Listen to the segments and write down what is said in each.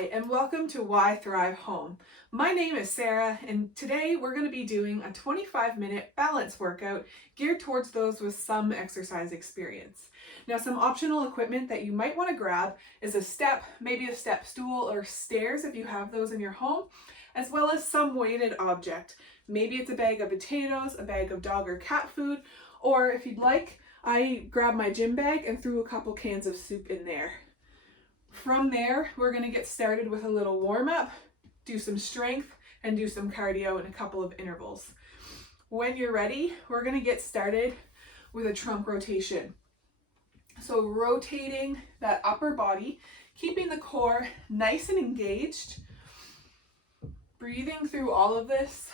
Hi, and welcome to Why Thrive Home. My name is Sarah, and today we're going to be doing a 25-minute balance workout geared towards those with some exercise experience. Now, some optional equipment that you might want to grab is a step, maybe a step stool or stairs if you have those in your home, as well as some weighted object. Maybe it's a bag of potatoes, a bag of dog or cat food, or if you'd like, I grabbed my gym bag and threw a couple cans of soup in there. From there, we're going to get started with a little warm-up, do some strength, and do some cardio and a couple of intervals. When you're ready, we're going to get started with a trunk rotation. So rotating that upper body, keeping the core nice and engaged, breathing through all of this.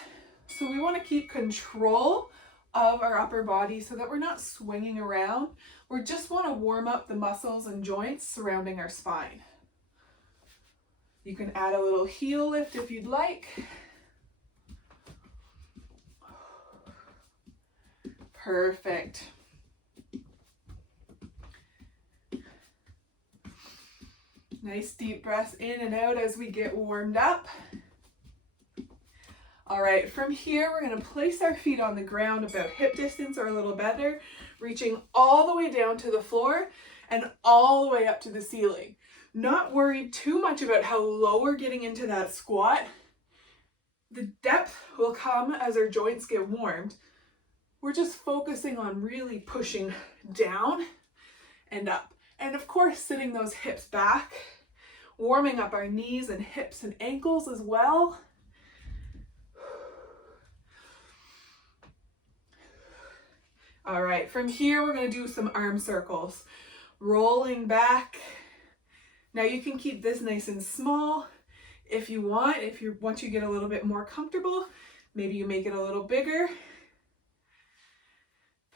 So we want to keep control of our upper body so that we're not swinging around. We just want to warm up the muscles and joints surrounding our spine. You can add a little heel lift if you'd like. Perfect. Nice deep breaths in and out as we get warmed up. All right, from here, we're going to place our feet on the ground about hip distance or a little better, reaching all the way down to the floor and all the way up to the ceiling. Not worried too much about how low we're getting into that squat. The depth will come as our joints get warmed. We're just focusing on really pushing down and up. And of course, sitting those hips back, warming up our knees and hips and ankles as well. All right, from here, we're going to do some arm circles. Rolling back. Now you can keep this nice and small if you want. Once you get a little bit more comfortable, maybe you make it a little bigger.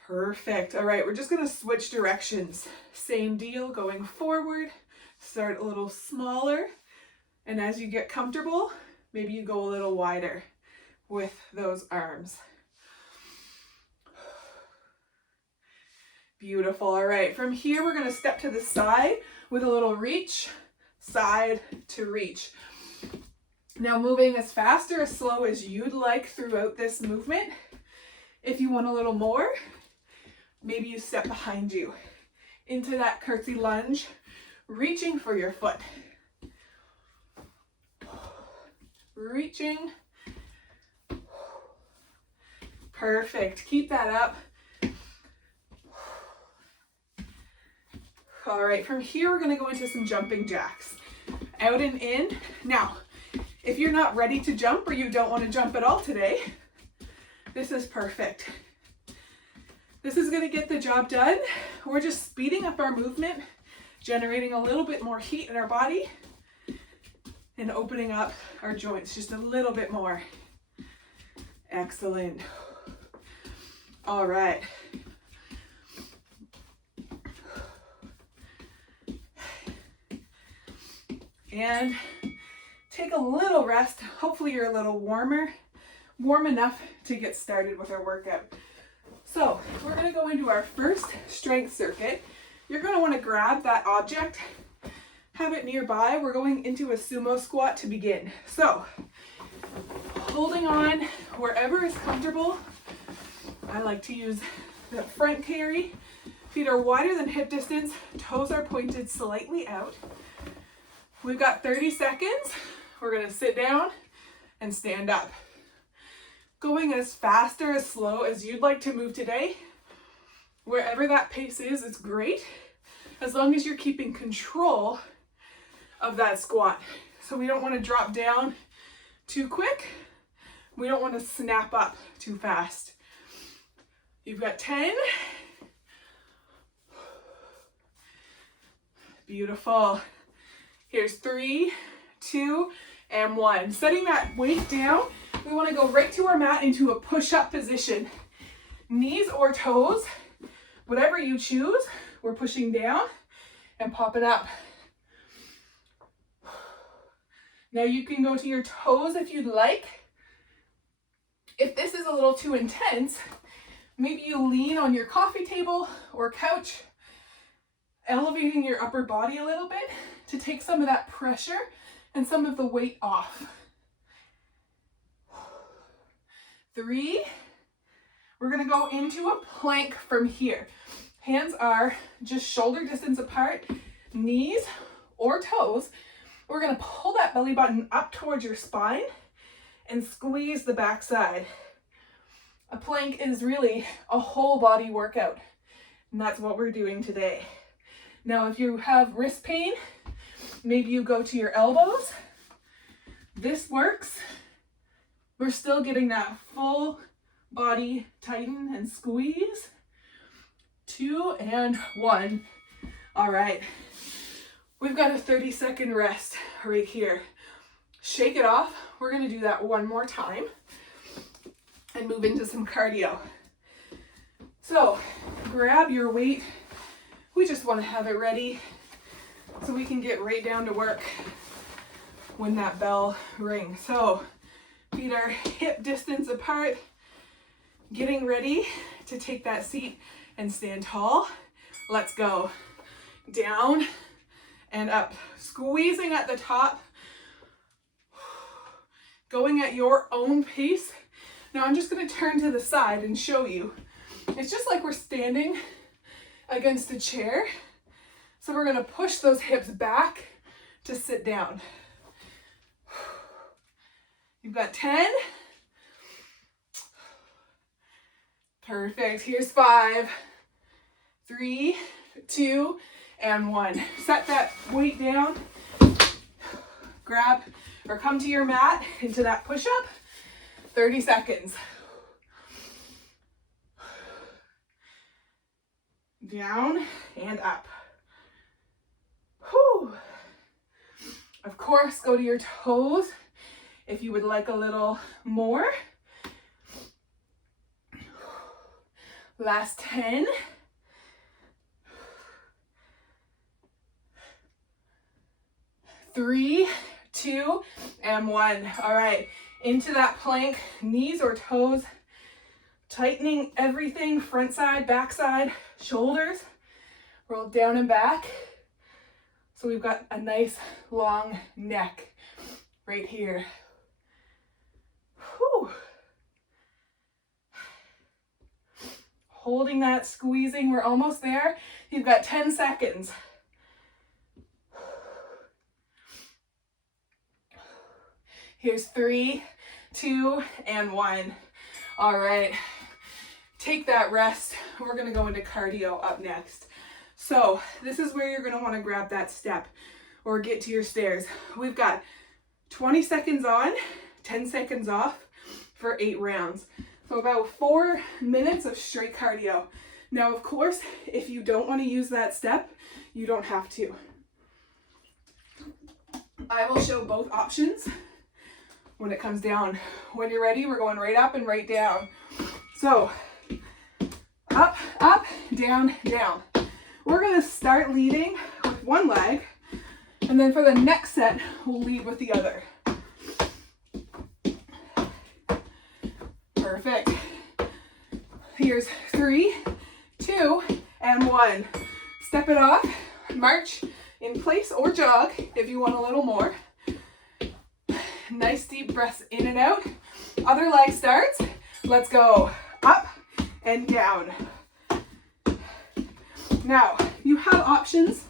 Perfect. All right, we're just going to switch directions. Same deal, going forward. Start a little smaller. And as you get comfortable, maybe you go a little wider with those arms. Beautiful. All right, from here, we're going to step to the side with a little reach, side to reach. Now moving as fast or as slow as you'd like throughout this movement. If you want a little more, maybe you step behind you into that curtsy lunge, reaching for your foot. Reaching. Perfect. Keep that up. All right, from here, we're going to go into some jumping jacks. Out and in. Now, if you're not ready to jump or you don't want to jump at all today, this is perfect. This is going to get the job done. We're just speeding up our movement, generating a little bit more heat in our body, and opening up our joints just a little bit more. Excellent. All right. And take a little rest. Hopefully you're a little warm enough to get started with our workout. So we're going to go into our first strength circuit. You're going to want to grab that object, have it nearby. We're going into a sumo squat to begin. So holding on wherever is comfortable. I like to use the front carry. Feet are wider than hip distance. Toes are pointed slightly out. We've got 30 seconds. We're going to sit down and stand up. Going as fast or as slow as you'd like to move today. Wherever that pace is, it's great. As long as you're keeping control of that squat. So we don't want to drop down too quick. We don't want to snap up too fast. You've got 10. Beautiful. Here's 3, 2, and 1. Setting that weight down, we want to go right to our mat into a push-up position. Knees or toes, whatever you choose, we're pushing down and popping up. Now you can go to your toes if you'd like. If this is a little too intense, maybe you lean on your coffee table or couch, elevating your upper body a little bit to take some of that pressure and some of the weight off. 3. We're gonna go into a plank from here. Hands are just shoulder distance apart, knees or toes. We're gonna pull that belly button up towards your spine and squeeze the backside. A plank is really a whole body workout, and that's what we're doing today. Now, if you have wrist pain, maybe you go to your elbows. This works. We're still getting that full body tighten and squeeze. 2 and 1. All right. We've got a 30-second rest right here. Shake it off. We're going to do that one more time and move into some cardio. So grab your weight. We just want to have it ready so we can get right down to work when that bell rings. So feet are hip distance apart, getting ready to take that seat and stand tall. Let's go. Down and up, squeezing at the top, going at your own pace. Now I'm just going to turn to the side and show you. It's just like we're standing against a chair. So we're going to push those hips back to sit down. You've got 10. Perfect. Here's 5, 3, 2, and 1. Set that weight down. Grab or come to your mat into that push-up. 30 seconds. Down and up. Whew. Of course, go to your toes if you would like a little more. Last 10. 3, 2, and 1. All right, into that plank, knees or toes, tightening everything, front side, back side, shoulders, roll down and back. So we've got a nice long neck right here. Whew. Holding that, squeezing, we're almost there. You've got 10 seconds. Here's 3, 2, and 1. All right, take that rest. We're gonna go into cardio up next. So this is where you're gonna wanna grab that step or get to your stairs. We've got 20 seconds on, 10 seconds off for 8 rounds. So about 4 minutes of straight cardio. Now, of course, if you don't wanna use that step, you don't have to. I will show both options when it comes down. When you're ready, we're going right up and right down. So up, up, down, down. We're gonna start leading with one leg, and then for the next set, we'll lead with the other. Perfect. Here's 3, 2, and 1. Step it off, march in place or jog if you want a little more. Nice deep breaths in and out. Other leg starts. Let's go up and down. Now, you have options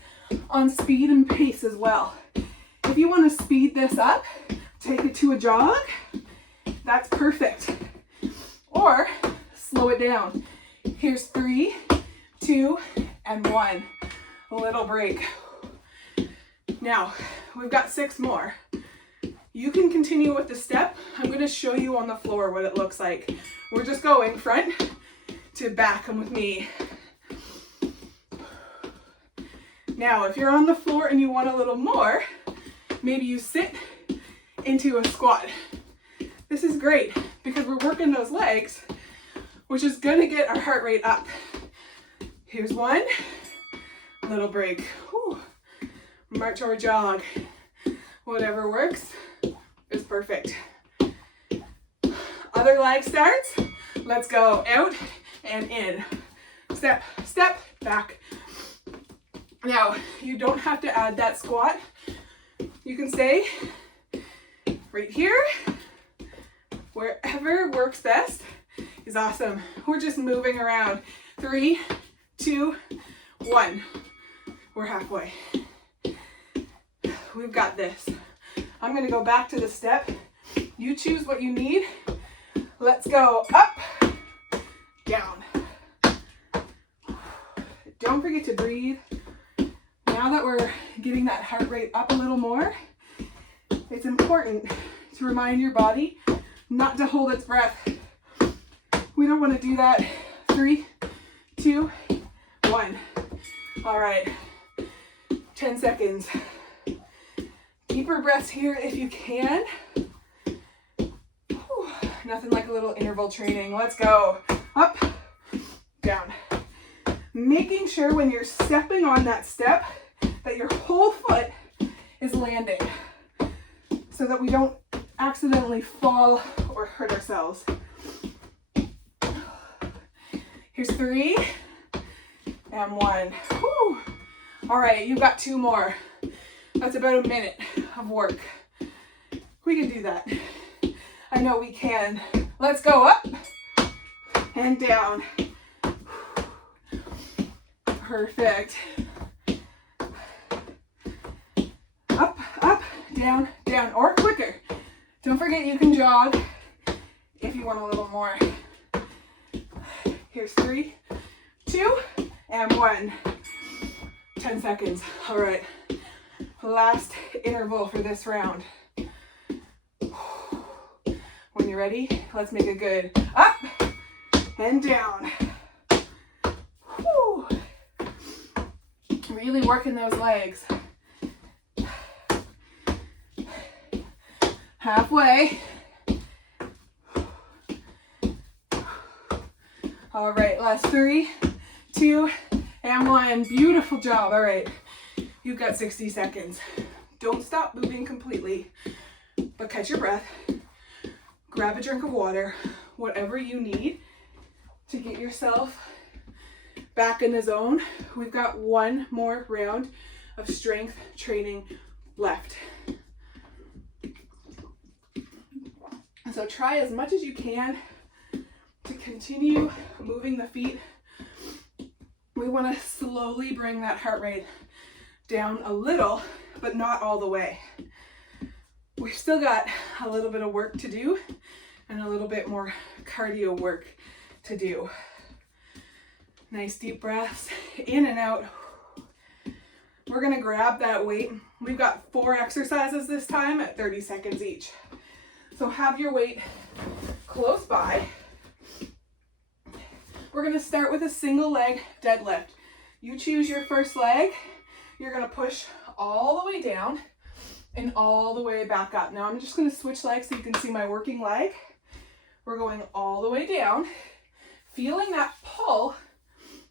on speed and pace as well. If you want to speed this up, take it to a jog, that's perfect. Or slow it down. Here's 3, 2, and 1. A little break. Now, we've got 6 more. You can continue with the step. I'm going to show you on the floor what it looks like. We're just going front to back. Come with me. Now, if you're on the floor and you want a little more, maybe you sit into a squat. This is great because we're working those legs, which is going to get our heart rate up. Here's 1. Little break. Whew. March or jog. Whatever works is perfect. Other leg starts. Let's go out and in. Step, step, back. Now, you don't have to add that squat. You can stay right here. Wherever works best is awesome. We're just moving around. 3, 2, 1. We're halfway. We've got this. I'm going to go back to the step. You choose what you need. Let's go up, down. Don't forget to breathe. Now that we're getting that heart rate up a little more, it's important to remind your body not to hold its breath. We don't want to do that. 3, 2, 1. All right, 10 seconds. Deeper breaths here if you can. Whew. Nothing like a little interval training. Let's go. Up, down. Making sure when you're stepping on that step that your whole foot is landing so that we don't accidentally fall or hurt ourselves. Here's 3 and 1. Whew. All right, you've got 2 more. That's about a minute of work. We can do that. I know we can. Let's go up and down. Perfect. Up, up, down, down, or quicker. Don't forget you can jog if you want a little more. Here's 3, 2, and 1. 10 seconds. All right. Last interval for this round. When you're ready, let's make it good. Up and down. Whew. Really working those legs. Halfway. All right, last 3, 2, and 1. Beautiful job. All right, you've got 60 seconds. Don't stop moving completely, but catch your breath. Grab a drink of water, whatever you need to get yourself back in the zone. We've got 1 more round of strength training left. So try as much as you can to continue moving the feet. We want to slowly bring that heart rate down a little, but not all the way. We've still got a little bit of work to do and a little bit more cardio work to do. Nice deep breaths in and out. We're going to grab that weight. We've got 4 exercises this time at 30 seconds each. So have your weight close by. We're going to start with a single leg deadlift. You choose your first leg. You're going to push all the way down and all the way back up. Now I'm just going to switch legs so you can see my working leg. We're going all the way down, feeling that pull,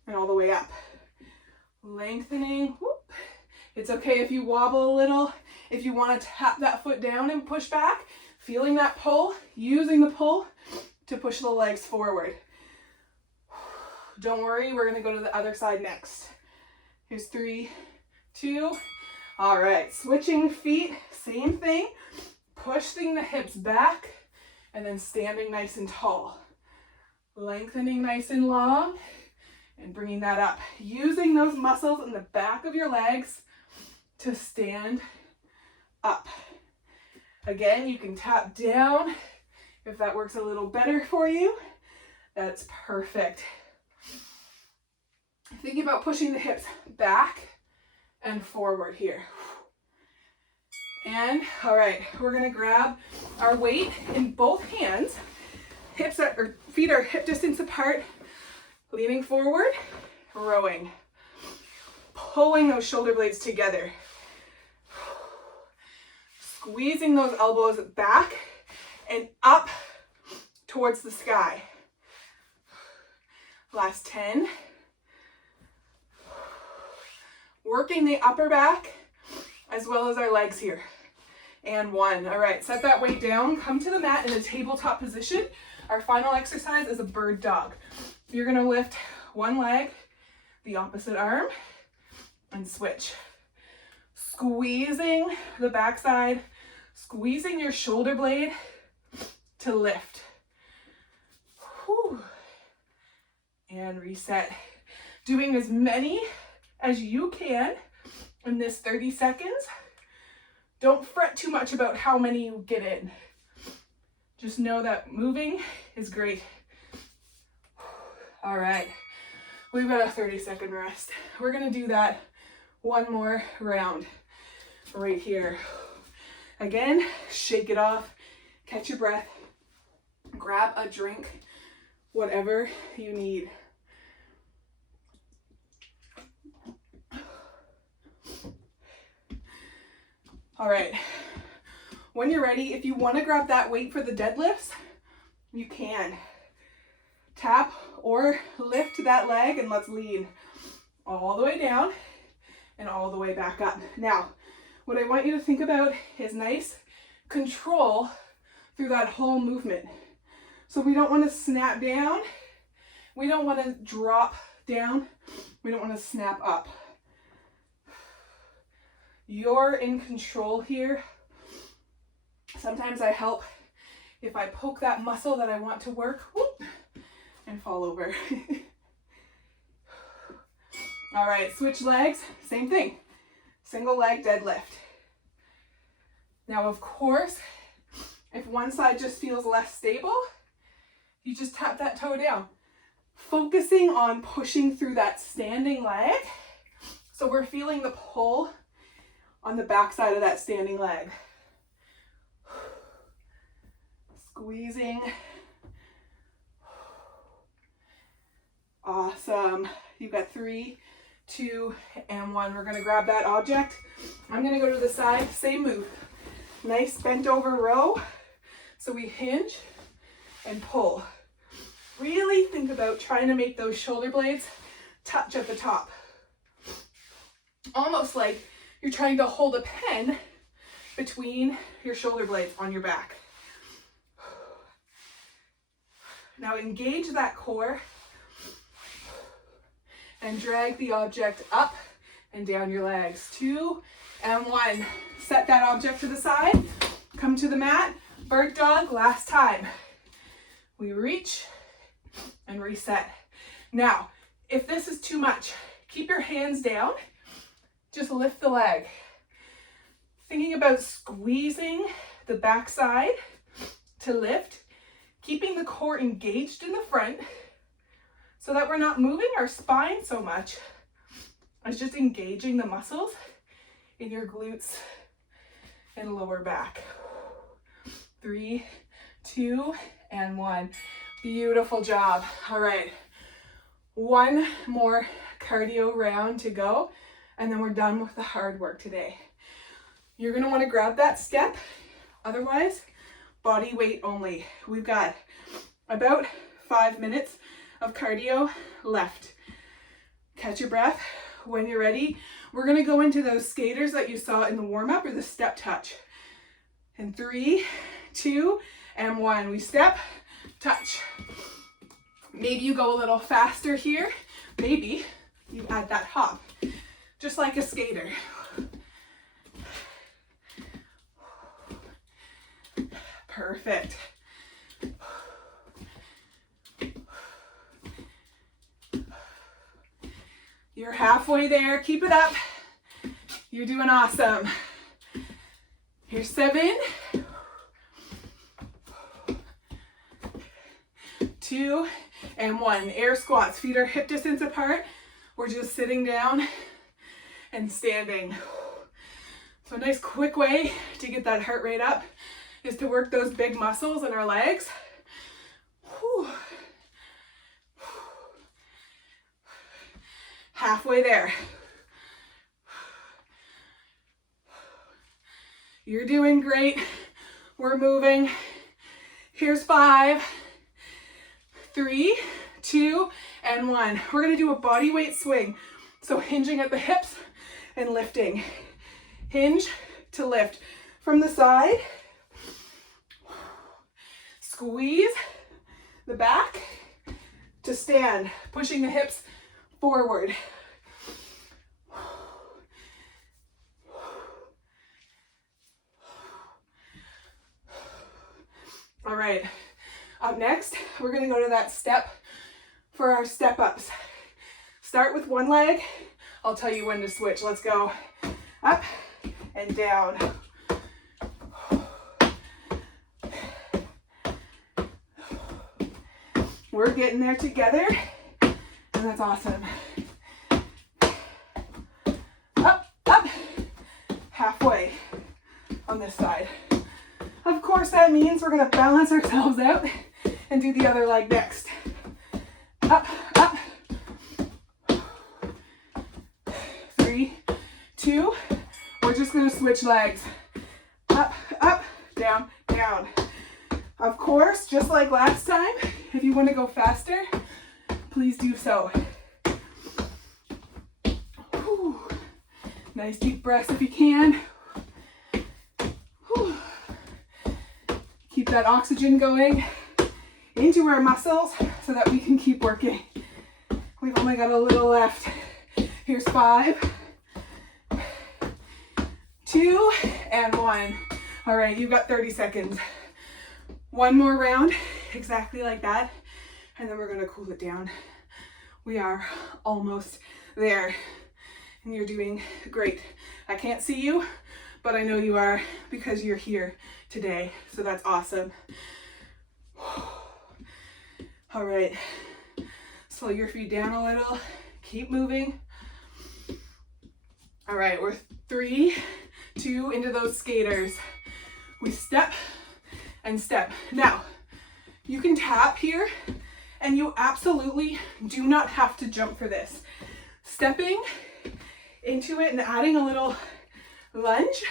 and all the way up. Lengthening. Whoop. It's okay if you wobble a little. If you want to tap that foot down and push back, feeling that pull, using the pull to push the legs forward. Don't worry, we're going to go to the other side next. Here's 3, 2. All right, switching feet, same thing. Pushing the hips back and then standing nice and tall. Lengthening nice and long and bringing that up. Using those muscles in the back of your legs to stand up. Again, you can tap down if that works a little better for you. That's perfect. Thinking about pushing the hips back and forward here. And all right, we're gonna grab our weight in both hands. Feet are hip distance apart, leaning forward, rowing. Pulling those shoulder blades together. Squeezing those elbows back and up towards the sky. Last 10. Working the upper back as well as our legs here. And 1. All right, set that weight down. Come to the mat in a tabletop position. Our final exercise is a bird dog. You're gonna lift one leg, the opposite arm, and switch. squeezing the backside, squeezing your shoulder blade to lift. Whew. And reset. Doing as many as you can in this 30 seconds. Don't fret too much about how many you get in. Just know that moving is great. All right, we've got a 30-second rest. We're gonna do that one more round right here. Again, shake it off, catch your breath, grab a drink, whatever you need. All right, when you're ready, if you want to grab that weight for the deadlifts, you can. Tap or lift that leg and let's lean all the way down and all the way back up. Now, what I want you to think about is nice control through that whole movement. So we don't want to snap down. We don't want to drop down. We don't want to snap up. You're in control here. Sometimes I help if I poke that muscle that I want to work, whoop, and fall over. All right, switch legs, same thing. Single leg deadlift. Now, of course, if one side just feels less stable, you just tap that toe down. Focusing on pushing through that standing leg. So we're feeling the pull on the back side of that standing leg. Squeezing. Awesome. You've got 3, 2, and 1. We're gonna grab that object. I'm gonna go to the side, same move. Nice bent over row. So we hinge and pull. Really think about trying to make those shoulder blades touch at the top. Almost like you're trying to hold a pen between your shoulder blades on your back. Now engage that core and drag the object up and down your legs. 2 and 1. Set that object to the side. Come to the mat. Bird dog, last time. We reach and reset. Now, if this is too much, keep your hands down. Just lift the leg. Thinking about squeezing the backside to lift, keeping the core engaged in the front so that we're not moving our spine so much as just engaging the muscles in your glutes and lower back. 3, 2, and 1. Beautiful job. All right, one more cardio round to go, and then we're done with the hard work today. You're gonna wanna grab that step, otherwise, body weight only. We've got about 5 minutes of cardio left. Catch your breath. When you're ready, we're gonna go into those skaters that you saw in the warm-up or the step touch. In 3, 2, and 1. We step, touch. Maybe you go a little faster here. Maybe you add that hop, just like a skater. Perfect. You're halfway there. Keep it up. You're doing awesome. Here's 7, 2, and 1. Air squats. Feet are hip distance apart. We're just sitting down and standing. So a nice quick way to get that heart rate up is to work those big muscles in our legs. Whew. Halfway there. You're doing great. We're moving. Here's 5, 3, 2, and 1. We're gonna do a body weight swing. So hinging at the hips and lifting. Hinge to lift. From the side, squeeze the back to stand, pushing the hips forward. right, up next, we're gonna go to that step for our step ups. Start with one leg. I'll tell you when to switch. Let's go up and down. We're getting there together, and that's awesome. Up, up, halfway on this side. Of course, that means we're gonna balance ourselves out and do the other leg next. Up, up. 3, 2, we're just gonna switch legs. Up, up, down, down. Of course, just like last time, if you want to go faster, please do so. Whew. Nice deep breaths if you can. Whew. Keep that oxygen going into our muscles so that we can keep working. We've only got a little left. Here's 5, 2, and 1. All right, you've got 30 seconds. One more round, exactly like that, and then we're gonna cool it down. We are almost there, and you're doing great. I can't see you, but I know you are because you're here today, so that's awesome. All right, slow your feet down a little, keep moving. All right, we're 3, 2 into those skaters. We step and step. Now, you can tap here, and you absolutely do not have to jump for this. Stepping into it and adding a little lunge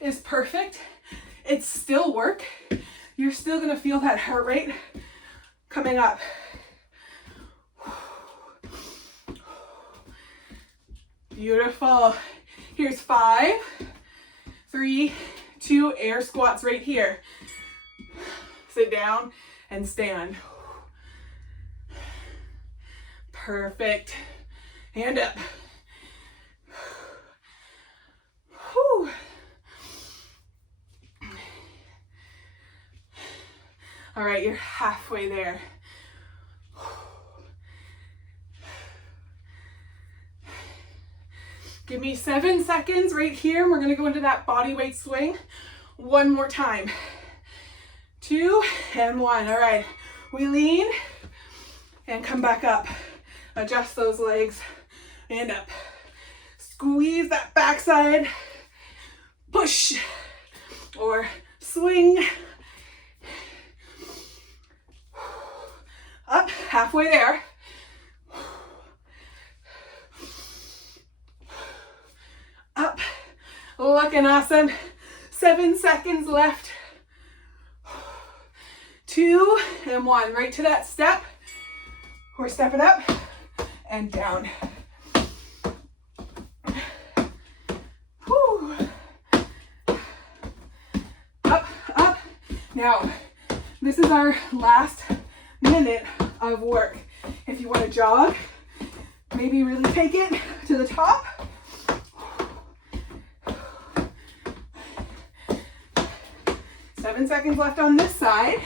is perfect. It's still work. You're still gonna feel that heart rate coming up. Beautiful. Here's 5, 3, 2, air squats right here. Sit down and stand. Perfect. Hand up. Whew. All right, you're halfway there. Give me 7 seconds right here. We're gonna go into that bodyweight swing one more time. 2 and 1. All right, we lean and come back up. Adjust those legs and up. Squeeze that backside. Push or swing. Up, halfway there. Up, looking awesome. 7 seconds left. 2 and 1, right to that step. We're stepping up and down. Whew. Up, up. Now, this is our last minute of work. If you want to jog, maybe really take it to the top. 7 seconds left on this side.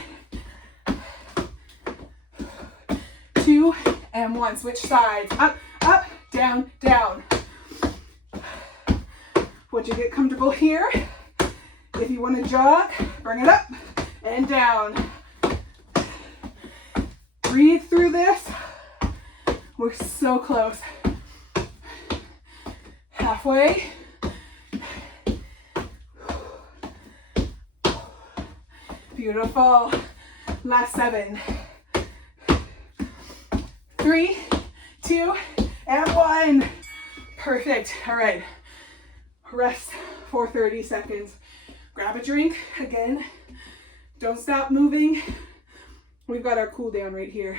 2 and 1. Switch sides. Up, up, down, down. Once you get comfortable here, if you want to jog, bring it up and down. Breathe through this. We're so close. Halfway. Beautiful. Last 7. 3, 2, and 1. Perfect. All right. Rest for 30 seconds. Grab a drink. Again, don't stop moving. We've got our cool down right here.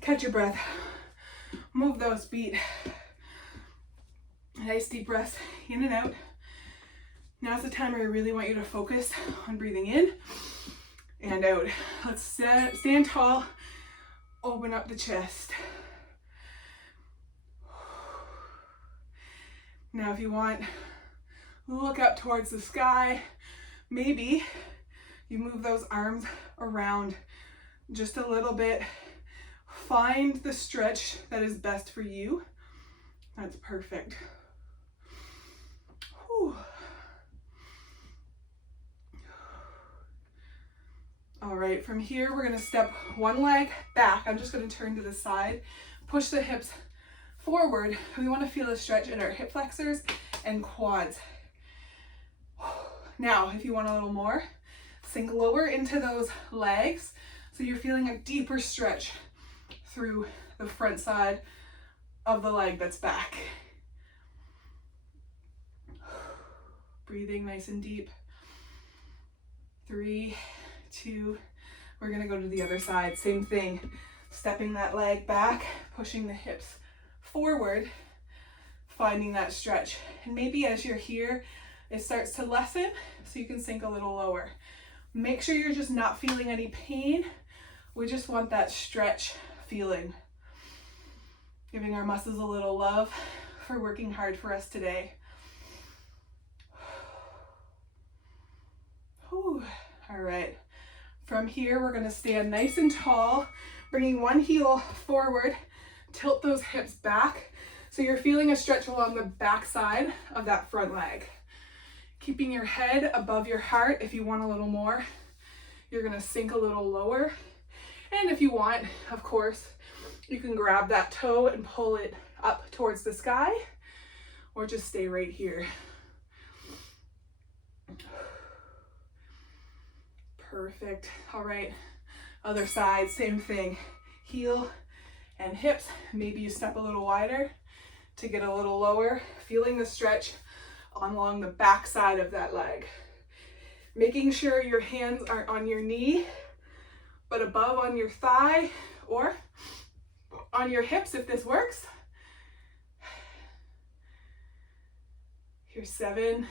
Catch your breath. Move those feet. Nice deep breaths in and out. Now's the time where I really want you to focus on breathing in and out. Let's stand tall, open up the chest. Now if you want Look up towards the sky. Maybe you move those arms around just a little bit. Find the stretch that is best for you. That's perfect. Whew. All right, from here, we're gonna step one leg back. I'm just gonna turn to the side, push the hips forward. We wanna feel a stretch in our hip flexors and quads. Now, if you want a little more, sink lower into those legs so you're feeling a deeper stretch through the front side of the leg that's back. Breathing nice and deep. 3, 2, we're gonna go to the other side. Same thing, stepping that leg back, pushing the hips forward, finding that stretch. And maybe as you're here, it starts to lessen, so you can sink a little lower. Make sure you're just not feeling any pain. We just want that stretch feeling. Giving our muscles a little love for working hard for us today. Whew. All right. From here, we're gonna stand nice and tall, bringing one heel forward, tilt those hips back, so you're feeling a stretch along the back side of that front leg. Keeping your head above your heart. If you want a little more, you're gonna sink a little lower. And if you want, of course, you can grab that toe and pull it up towards the sky, or just stay right here. Perfect. All right, other side, same thing. Heel and hips. Maybe you step a little wider to get a little lower, feeling the stretch along the back side of that leg. Making sure your hands aren't on your knee, but above on your thigh or on your hips if this works. Here's 7.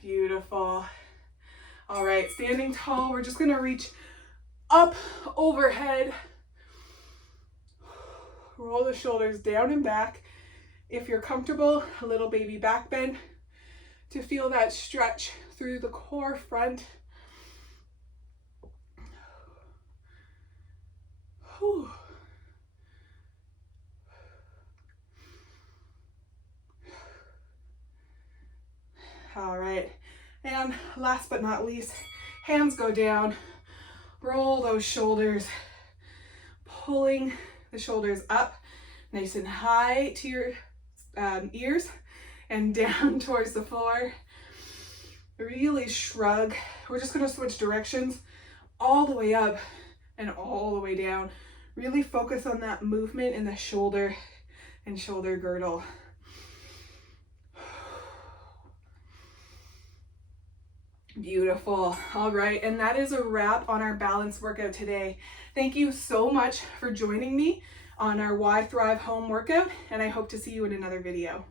Beautiful. All right, standing tall, we're just gonna reach up overhead. Roll the shoulders down and back. If you're comfortable, a little baby back bend to feel that stretch through the core front. Whew. All right, and last but not least, hands go down. Roll those shoulders, pulling the shoulders up nice and high to your ears and down towards the floor. Really shrug. We're just going to switch directions all the way up and all the way down. Really focus on that movement in the shoulder and shoulder girdle. Beautiful. All right, and that is a wrap on our balance workout today. Thank you so much for joining me on our Y Thrive home workout, and I hope to see you in another video.